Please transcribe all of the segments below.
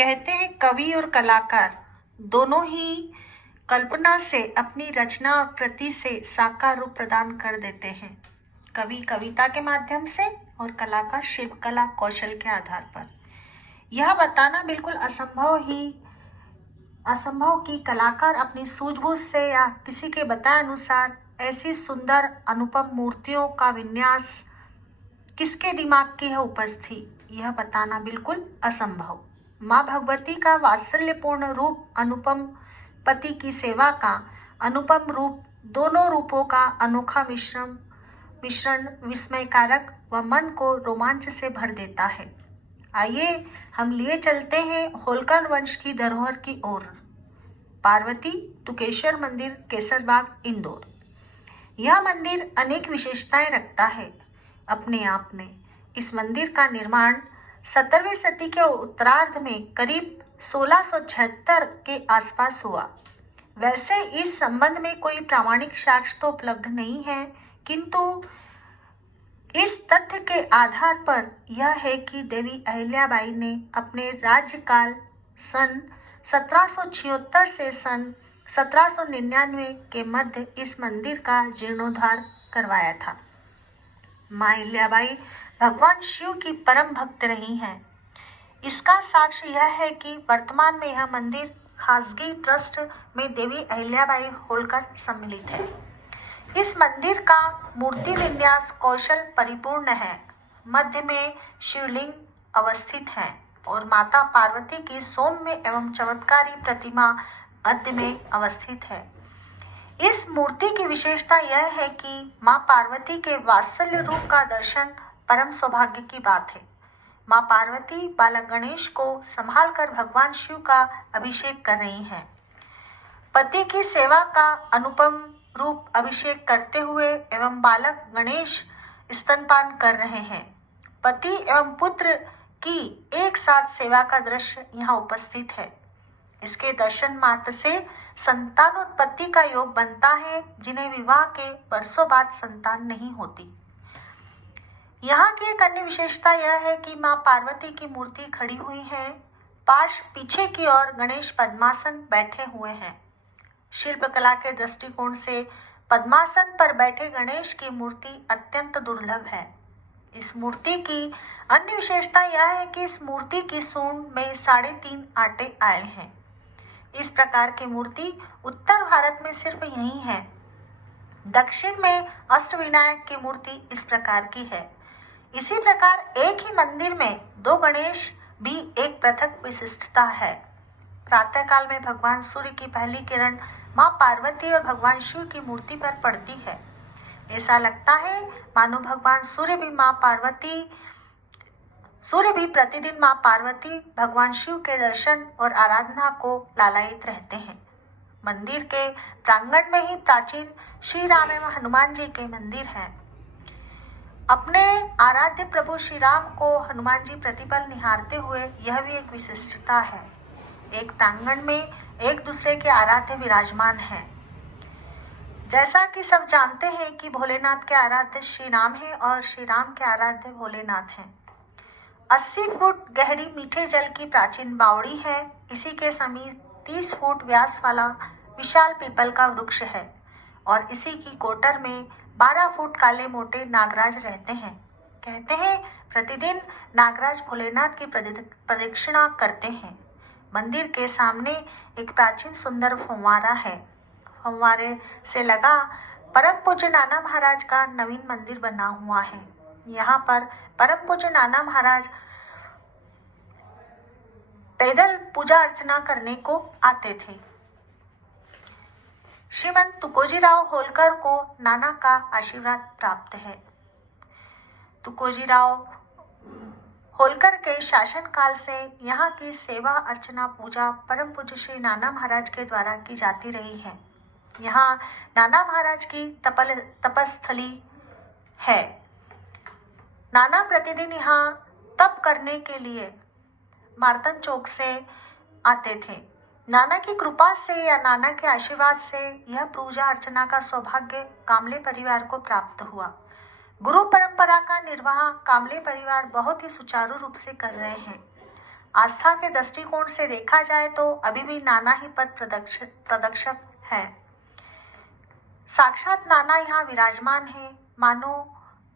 कहते हैं कवि और कलाकार दोनों ही कल्पना से अपनी रचना और कृति से साकार रूप प्रदान कर देते हैं। कवि कविता के माध्यम से और कलाकार शिल्पकला कौशल के आधार पर। यह बताना बिल्कुल असंभव कि कलाकार अपनी सूझबूझ से या किसी के बताए अनुसार ऐसी सुंदर अनुपम मूर्तियों का विन्यास किसके दिमाग की है उपज थी, यह बताना बिल्कुल असंभव। माँ भगवती का वात्सल्यपूर्ण रूप, अनुपम पति की सेवा का अनुपम रूप, दोनों रूपों का अनोखा मिश्रण विस्मयकारक व मन को रोमांच से भर देता है। आइए हम लिए चलते हैं होलकर वंश की धरोहर की ओर। पार्वती तुकेश्वर मंदिर, केसरबाग, इंदौर। यह मंदिर अनेक विशेषताएं रखता है अपने आप में। इस मंदिर का निर्माण 17वीं सदी के उत्तरार्ध में करीब 1676 के आसपास हुआ। वैसे इस संबंध में कोई प्रामाणिक साक्ष्य तो उपलब्ध नहीं है, किंतु इस तथ्य के आधार पर यह है कि देवी अहिल्याबाई ने अपने राज्यकाल सन 1776 से सन 1799 के मध्य इस मंदिर का जीर्णोद्धार करवाया था। माँ अहिल्याबाई भगवान शिव की परम भक्त रही हैं। इसका साक्ष्य यह है कि वर्तमान में यह मंदिर खासगी ट्रस्ट में देवी अहिल्याबाई होलकर सम्मिलित है। इस मंदिर का मूर्ति विन्यास कौशल परिपूर्ण है। मध्य में शिवलिंग अवस्थित है और माता पार्वती की सौम्य एवं चमत्कारी प्रतिमा मध्य में अवस्थित है। इस मूर्ति की विशेषता यह है कि माँ पार्वती के वात्सल्य रूप का दर्शन परम सौभाग्य की बात है। माँ पार्वती बालक गणेश को संभाल कर भगवान शिव का अभिषेक कर रही हैं। पति की सेवा का अनुपम रूप अभिषेक करते हुए एवं बालक गणेश स्तनपान कर रहे हैं। पति एवं पुत्र की एक साथ सेवा का दृश्य यहाँ उपस्थित है। इसके दर्शन मात्र से संतानोत्पत्ति का योग बनता है, जिन्हें विवाह के वर्षों बाद संतान नहीं होती। यहाँ की एक अन्य विशेषता यह है कि माँ पार्वती की मूर्ति खड़ी हुई है। पार्श्व पीछे की ओर गणेश पद्मासन बैठे हुए हैं। शिल्पकला के दृष्टिकोण से पद्मासन पर बैठे गणेश की मूर्ति अत्यंत दुर्लभ है। इस मूर्ति की अन्य विशेषता यह है कि इस मूर्ति की सूंड में 3.5 आटे आए हैं। इस प्रकार की मूर्ति उत्तर भारत में सिर्फ यही है। दक्षिण में अष्टविनायक की मूर्ति इस प्रकार की है। इसी प्रकार एक ही मंदिर में 2 गणेश भी एक पृथक विशिष्टता है। प्रातः काल में भगवान सूर्य की पहली किरण माँ पार्वती और भगवान शिव की मूर्ति पर पड़ती है। ऐसा लगता है मानो भगवान सूर्य भी प्रतिदिन माँ पार्वती भगवान शिव के दर्शन और आराधना को लालायित रहते हैं। मंदिर के प्रांगण में ही प्राचीन श्री राम एवं हनुमान जी के मंदिर हैं। अपने आराध्य प्रभु श्री राम को हनुमान जी प्रतिपल निहारते हुए यह भी एक विशिष्टता है। एक प्रांगण में एक दूसरे के आराध्य विराजमान हैं। जैसा कि सब जानते हैं कि भोलेनाथ के आराध्य श्री राम हैं और श्री राम के आराध्य भोलेनाथ हैं। 80 फुट गहरी मीठे जल की प्राचीन बावड़ी है। इसी के समीप 30 फुट व्यास वाला विशाल पीपल का वृक्ष है और इसी की कोटर में 12 फुट काले मोटे नागराज रहते हैं। कहते हैं प्रतिदिन नागराज भोलेनाथ की प्रदक्षिणा करते हैं। मंदिर के सामने एक प्राचीन सुंदर फव्वारा है। फव्वारे से लगा परम पूज्य नाना महाराज का नवीन मंदिर बना हुआ है। यहाँ पर परम पूज्य नाना महाराज पैदल पूजा अर्चना करने को आते थे। श्रीमंत तुकोजीराव होलकर को नाना का आशीर्वाद प्राप्त है। तुकोजीराव होलकर के शासन काल से यहाँ की सेवा अर्चना पूजा परम पूज्य श्री नाना महाराज के द्वारा की जाती रही है। यहाँ नाना महाराज की तपस्थली है। नाना प्रतिदिन यहाँ तप करने के लिए मार्तन चौक से आते थे। नाना की कृपा से या नाना के आशीर्वाद से यह पूजा अर्चना का सौभाग्य कामले परिवार को प्राप्त हुआ। गुरु परंपरा का निर्वाह कामले परिवार बहुत ही सुचारू रूप से कर रहे हैं। आस्था के दृष्टिकोण से देखा जाए तो अभी भी नाना ही पथ प्रदर्शक है। साक्षात नाना यहाँ विराजमान है, मानो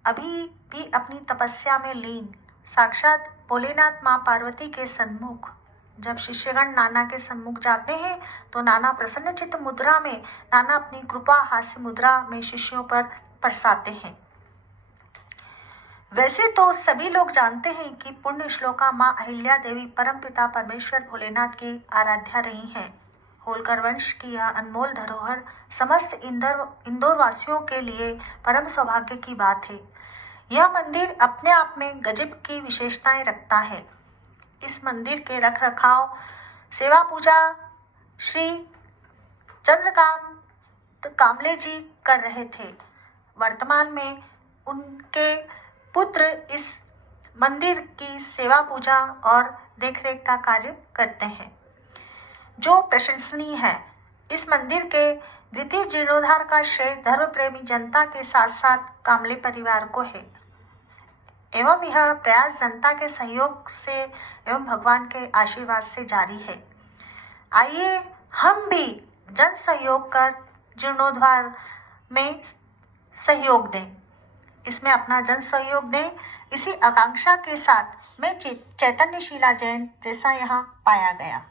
अभी भी अपनी तपस्या में लीन। साक्षात भोलेनाथ माँ पार्वती के सन्मुख जब शिष्यगण नाना के सन्मुख जाते हैं तो नाना प्रसन्नचित्त मुद्रा में, नाना अपनी कृपा हास्य मुद्रा में शिष्यों पर बरसाते हैं। वैसे तो सभी लोग जानते हैं कि पुण्य श्लोका माँ अहिल्या देवी परमपिता परमेश्वर भोलेनाथ की आराध्या रही हैं। होलकर वंश की यह अनमोल धरोहर समस्त इंदौर वासियों के लिए परम सौभाग्य की बात है। यह मंदिर अपने आप में गजब की विशेषताएं रखता है। इस मंदिर के रख रखाव, सेवा पूजा श्री चंद्रकांत कामले जी कर रहे थे। वर्तमान में उनके पुत्र इस मंदिर की सेवा पूजा और देखरेख का कार्य करते हैं, जो प्रशंसनीय है। इस मंदिर के द्वितीय जीर्णोद्धार का श्रेय धर्म प्रेमी जनता के साथ साथ कामले परिवार को है एवं यह प्रयास जनता के सहयोग से एवं भगवान के आशीर्वाद से जारी है। आइए हम भी जन सहयोग कर जीर्णोद्धार में सहयोग दें, इसमें अपना जन सहयोग दें। इसी आकांक्षा के साथ मैं चैतन्य शीला जैन जैसा यहाँ पाया गया।